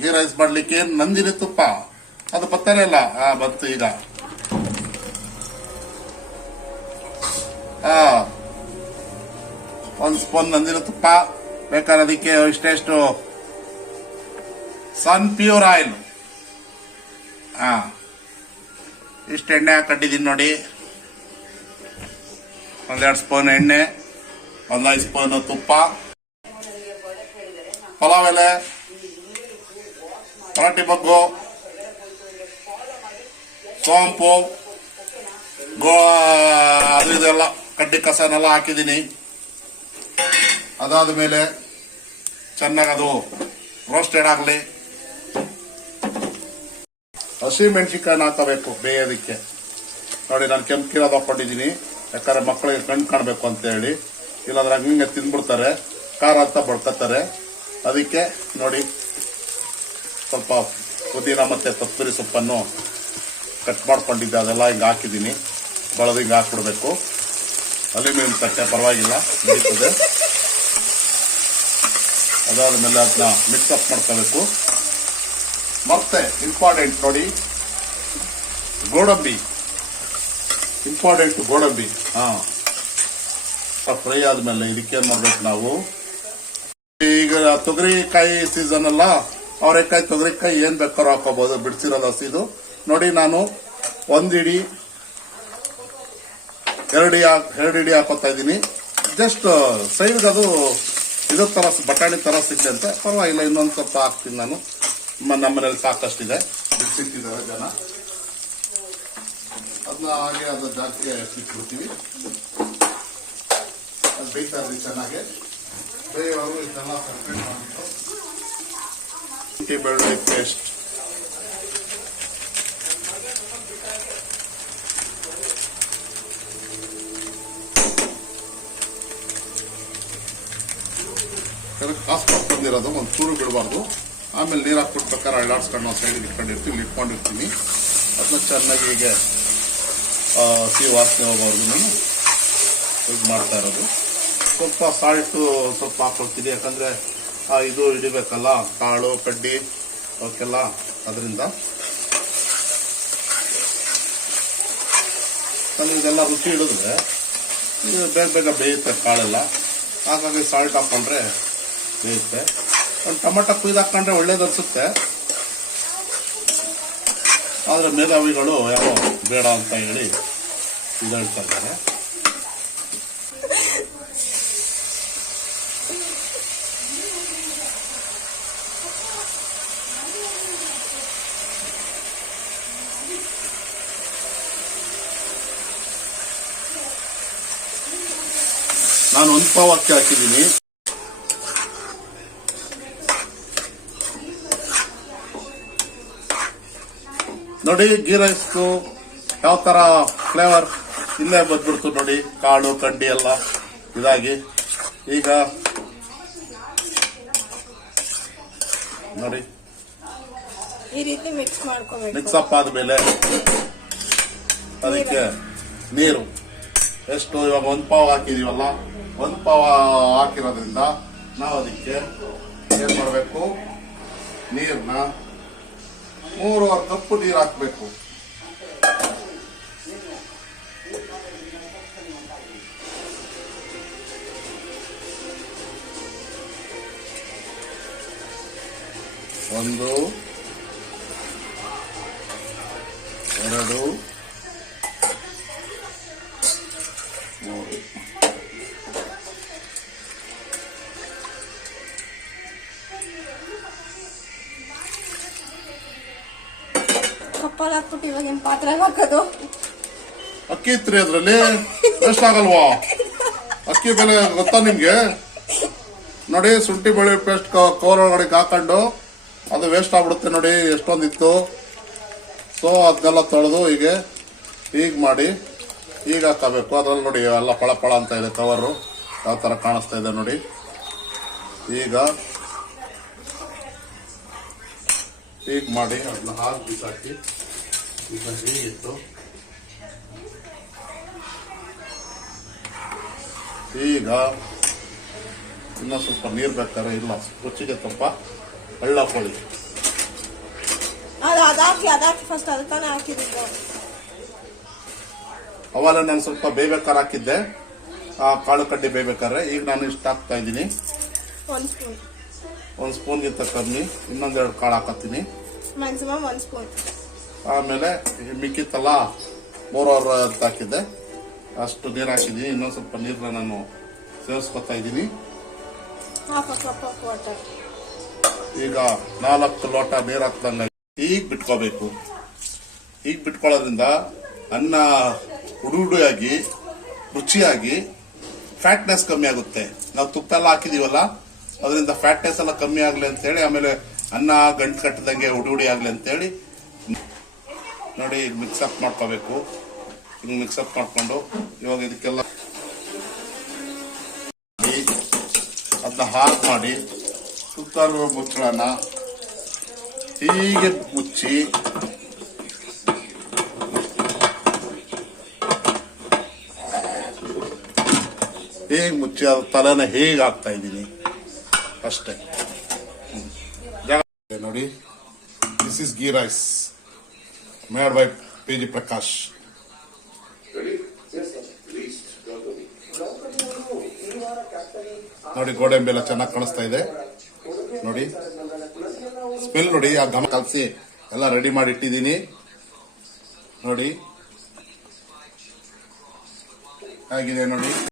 Ghee rice ಮಾಡ್ಲಿಕ್ಕೆ ನಂದಿನಿ ತುಪ್ಪ ಅದು ಬರ್ತಾನೆ ಇಲ್ಲ. ಬಂತು ಈಗ. ಒಂದು ಸ್ಪೂನ್ ನಂದಿನಿ ತುಪ್ಪ ಬೇಕಾದ್ರೆ ಅದಕ್ಕೆ ಇಷ್ಟೆಷ್ಟು ಸನ್ ಪ್ಯೂರ್ ಆಯಿಲ್. ಇಷ್ಟು ಎಣ್ಣೆ ಹಾಕೊಂಡಿದ್ದೀನಿ ನೋಡಿ. 1-2 ಸ್ಪೂನ್ ಎಣ್ಣೆ, 1-5 ಸ್ಪೂನ್ ತುಪ್ಪ, ಪಲಾವ್ ಎಲೆ, ಪರಾಟಿ ಬಗ್ಗು, ಸೋಂಪು, ಅದು ಇದೆಲ್ಲ ಕಡ್ಡಿ ಕಸನೆಲ್ಲ ಹಾಕಿದ್ದೀನಿ. ಅದಾದ ಮೇಲೆ ಚೆನ್ನಾಗಿ ಅದು ರೋಸ್ಟೆಡ್ ಆಗಲಿ. ಹಸಿ ಮೆಣಸಿನ್ಕಾಯಿ ಹಾಕಬೇಕು ಬೇಯೋದಕ್ಕೆ. ನೋಡಿ ನಾನು ಕೆಂಪು ಕಿರೋದು ಹಾಕೊಂಡಿದ್ದೀನಿ, ಯಾಕಂದ್ರೆ ಮಕ್ಕಳಿಗೆ ಕಣ್ಣು ಕಾಣಬೇಕು ಅಂತ ಹೇಳಿ. ಇಲ್ಲಾಂದ್ರೆ ಹಂಗೆ ತಿಂದ್ಬಿಡ್ತಾರೆ, ಖಾರ ಅಂತ ಬಡ್ಕೊತಾರೆ. ಅದಕ್ಕೆ ನೋಡಿ ಸ್ವಲ್ಪ ಪುದೀನ ಮತ್ತೆ ತಪ್ಪರಿ ಸೊಪ್ಪನ್ನು ಕಟ್ ಮಾಡ್ಕೊಂಡಿದ್ದೆ ಅದೆಲ್ಲ ಹಿಂಗೆ ಹಾಕಿದ್ದೀನಿ. ಬಳದು ಹಿಂಗೆ ಹಾಕ್ಬಿಡ್ಬೇಕು. ಅಲ್ಯೂಮಿನಿಯಂ ತಟ್ಟೆ ಪರವಾಗಿಲ್ಲ, ನಡೀತದೆ. ಅದಾದ ಮೇಲೆ ಅದನ್ನ ಮಿಕ್ಸಪ್ ಮಾಡ್ಕೋಬೇಕು. ಮತ್ತೆ ಇಂಪಾರ್ಟೆಂಟ್ ನೋಡಿ, ಗೋಡಂಬಿ ಇಂಪಾರ್ಟೆಂಟ್. ಗೋಡಂಬಿ ಫ್ರೈ ಆದ್ಮೇಲೆ ಇದಕ್ಕೇನ್ ಮಾಡ್ಬೇಕು ನಾವು, ಈಗ ತೊಗರಿಕಾಯಿ ಸೀಸನ್ ಅಲ್ಲ, ಅವರೆಕಾಯಿ ತೊಗರಿಕಾಯಿ ಏನ್ ಬೇಕಾದ್ರೂ ಹಾಕೋಬಹುದು, ಬಿಡಿಸಿರೋದು ಹಸಿದು. ನೋಡಿ ನಾನು 1 ಇಡಿ 2 ಇಡಿ ಹಾಕೋತಾ ಇದ್ದೀನಿ. ಜಸ್ಟ್ ಸೈಡ್ಗೆ ಅದು ಇದು ತರ ಬಟಾಣಿ ತರ ಸಿಗ್ಲಿ ಅಂತ. ಪರವಾಗಿಲ್ಲ, ಇನ್ನೊಂದು ಸ್ವಲ್ಪ ಹಾಕ್ತೀನಿ ನಾನು. ನಮ್ಮ ಮನೇಲಿ ಸಾಕಷ್ಟಿದೆ, ಬಿಡಿಸಿಟ್ಟಿದ್ದಾರೆ ಜನ. ಅದನ್ನ ಹಾಗೆ ಅದು ಜಾಸ್ತಿ ಸಿಕ್ಬಿಡ್ತೀವಿ. ಅದು ಬೇಯ್ತಾ ಇರಲಿ ಚೆನ್ನಾಗಿ. ಬೇಯೋರು ಇದೆಲ್ಲ ಸಪ್ರೇಟ್ ಮಾಡಿಬಿಟ್ಟು ಶುಂಠಿ ಬೆಳ್ಳುಳ್ಳಿ ಪೇಸ್ಟ್, ಕಾಸ್ಕೊಂಡು ಬಂದಿರೋದು ಒಂದು ಚೂರು ಬಿಡಬಾರ್ದು. ಆಮೇಲೆ ನೀರು ಹಾಕ್ಬಿಟ್ಬೇಕಾದ್ರೆ ಅಳ್ಳಾಡ್ಸ್ಕೊಂಡು ಸೈಡಿಗೆ ಇಟ್ಕೊಂಡಿರ್ತೀವಿ, ಇಟ್ಕೊಂಡಿರ್ತೀನಿ. ಅದನ್ನ ಚೆನ್ನಾಗಿ ಹೀಗೆ ಹಸಿ ವಾಸನೆ ಹೋಗೋರ್ಗು ಇದು ಮಾಡ್ತಾ ಇರೋದು. ಸ್ವಲ್ಪ ಸಾಲ್ಟು ಸ್ವಲ್ಪ ಹಾಕೊಳ್ತೀನಿ, ಯಾಕಂದರೆ ಇದು ಹಿಡಿಬೇಕಲ್ಲ ಕಾಳು ಕಡ್ಡಿ ಅವಕ್ಕೆಲ್ಲ. ಅದರಿಂದ ಇದೆಲ್ಲ ರುಚಿ ಹಿಡಿದ್ರೆ ಇದು ಬೇಗ ಬೇಗ ಬೇಯುತ್ತೆ ಕಾಳೆಲ್ಲ. ಹಾಗಾಗಿ ಸಾಲ್ಟ್ ಹಾಕ್ಕೊಂಡ್ರೆ ಬೇಯುತ್ತೆ. ಒಂದು ಟೊಮೆಟೊ ಕುಯ್ದು ಹಾಕೊಂಡ್ರೆ ಒಳ್ಳೇದು ಅನ್ಸುತ್ತೆ. ಆದರೆ ಮೇಧಾವಿಗಳು ಯಾರೋ ಬೇಡ ಅಂತ ಹೇಳಿ ಇದು ಹೇಳ್ತಾ ಇದ್ದಾರೆ. ನಾನು 1 ಪಾವ್ ಅಕ್ಕಿ ಹಾಕಿದ್ದೀನಿ. ನೋಡಿ ಗೀ ರೈಸ್ದು ಯಾವ ತರ ಫ್ಲೇವರ್ ಇಲ್ಲೇ ಬಂದ್ಬಿಡ್ತು ನೋಡಿ. ಕಾಳು ಕಡ್ಡಿ ಎಲ್ಲ ಇದಾಗಿ ಈಗ ನೋಡಿ ಈ ರೀತಿ ಮಿಕ್ಸ್ ಮಾಡ್ಕೋಬೇಕು. ಮಿಕ್ಸಪ್ ಆದ್ಮೇಲೆ ಅದಕ್ಕೆ ನೀರು ಎಷ್ಟು, ಇವಾಗ 1 ಪಾವ್ ಹಾಕಿದೀವಲ್ಲ, 1 ಪಾವ್ ಹಾಕಿರೋದ್ರಿಂದ ನಾವು ಅದಕ್ಕೆ ಏನ್ ಮಾಡಬೇಕು, ನೀರ್ನ 3.5 ಕಪ್ ನೀರು ಹಾಕಬೇಕು. ಒಂದು 2 3 ಕಪ್ಪಲ್ಲಿ ಹಾಕ್ಬಿಟ್ಟು ಇವಾಗ ಏನ್ ಪಾತ್ರೆ ಹಾಕೋದು? ಅಕ್ಕಿ ಇತ್ರಿ ಅದ್ರಲ್ಲಿ ವೇಸ್ಟ್ ಆಗಲ್ವಾ? ಅಕ್ಕಿ ಬೆಲೆ ಗೊತ್ತಾ ನಿಮ್ಗೆ? ನೋಡಿ ಶುಂಠಿ ಬೆಳ್ಳುಳ್ಳಿ ಪೇಸ್ಟ್ ಕವರ್ ಒಳಗಡೆ ಹಾಕೊಂಡು ಅದು ವೇಸ್ಟ್ ಆಗ್ಬಿಡುತ್ತೆ ನೋಡಿ, ಎಷ್ಟೊಂದಿತ್ತು. ಸೊ ಅದನ್ನೆಲ್ಲ ತೊಳೆದು ಹೀಗೆ ಮಾಡಿ ಈಗ ಹಾಕಬೇಕು. ಅದ್ರಲ್ಲಿ ನೋಡಿ ಎಲ್ಲ ಪಳ ಪಳ ಅಂತ ಇದೆ ಕವರು, ಯಾವ ತರ ಕಾಣಿಸ್ತಾ ಇದೆ ನೋಡಿ. ಈಗ ಹೀಗೆ ಮಾಡಿ ಅದನ್ನ ಹಾಕಿ ಬಿಸಾಕಿ ಈಗ ಹೀಗಿತ್ತು. ಈಗ ಇನ್ನೂ ಸ್ವಲ್ಪ ನೀರು ಬೇಕಾದ್ರೆ, ಇಲ್ಲ ರುಚಿಗೆ ಸ್ವಲ್ಪ ಹಳ್ಳ ಕೋಳಿ ಅದಾಕಿ ಫಸ್ಟ್ ಅದಕ್ಕಾನೆ ಹಾಕಿದ್ದು. ಅವಾಗ ನಾನು ಸ್ವಲ್ಪ ಬೇಯ್ಬೇಕಾದ್ರೆ ಹಾಕಿದ್ದೆ, ಆ ಕಾಳು ಕಡ್ಡಿ ಬೇಯ್ಬೇಕಾದ್ರೆ. ಈಗ ನಾನು ಇಷ್ಟ ಹಾಕ್ತಾ ಇದ್ದೀನಿ, 1 ಸ್ಪೂನ್. 1 ಸ್ಪೂನ್ಗಿಂತ ಕಮ್ಮಿ. ಇನ್ನೊಂದೆರಡು ಕಾಳು ಹಾಕತ್ತೀನಿ. Maximum 1 spoon. ಆಮೇಲೆ ಮಿಕ್ಕಿತ್ತಲ್ಲ 3 ಅವರ್ ಅಂತ ಹಾಕಿದ್ದೆ, ಅಷ್ಟು ನೀರು ಹಾಕಿದ್ದೀನಿ. ಇನ್ನೊಂದು ಸ್ವಲ್ಪ ನೀರನ್ನ ನಾನು ಸೇರಿಸ್ಕೊತಾ ಇದ್ದೀನಿ. Half cup of water. ಈಗ 4 ಲೋಟ ನೀರು ಹಾಕ್ದಂಗ ಈಗ ಬಿಟ್ಕೋಬೇಕು. ಈಗ ಬಿಟ್ಕೊಳ್ಳೋದ್ರಿಂದ ಅನ್ನ ಉಡುಯಾಗಿ ರುಚಿಯಾಗಿ ಫ್ಯಾಟ್ನೆಸ್ ಕಮ್ಮಿ ಆಗುತ್ತೆ. ನಾವು ತುಪ್ಪ ಎಲ್ಲ ಹಾಕಿದೀವಲ್ಲ, ಅದರಿಂದ ಫ್ಯಾಟ್ನೆಸ್ ಎಲ್ಲ ಕಮ್ಮಿ ಆಗ್ಲಿ ಅಂತ ಹೇಳಿ, ಆಮೇಲೆ ಅನ್ನ ಗಂಟು ಕಟ್ಟದಂಗೆ ಉಡಿ ಆಗ್ಲಿ ಅಂತ ಹೇಳಿ ನೋಡಿ ಈಗ ಮಿಕ್ಸಪ್ ಮಾಡ್ಕೋಬೇಕು. ಹಿಂಗ್ ಮಿಕ್ಸಪ್ ಮಾಡ್ಕೊಂಡು ಇವಾಗ ಇದಕ್ಕೆಲ್ಲ ಅದನ್ನ ಹಾಕಿ ಮಾಡಿ ಕುಕ್ಕರ್ ಮುಚ್ಚಳನ ಹೀಗೆ ಮುಚ್ಚಿ ಹೇಗೆ ಮುಚ್ಚಿ ಅದ್ರ ತಲೆನ ಹೇಗೆ ಹಾಕ್ತಾ ಇದ್ದೀನಿ ಅಷ್ಟೇ. ನೋಡಿ, this is ghee rice made by PG Prakash. ನೋಡಿ ಗೋಡಂಬಿ ಎಲ್ಲ ಚೆನ್ನಾಗಿ ಕಾಣಿಸ್ತಾ ಇದೆ. ನೋಡಿ ಸ್ಮೆಲ್ ನೋಡಿ, ಆ ಘಮ ಕಲಸಿ ಎಲ್ಲ ರೆಡಿ ಮಾಡಿ ಇಟ್ಟಿದ್ದೀನಿ. ನೋಡಿ ಆಗಿದೆ ನೋಡಿ.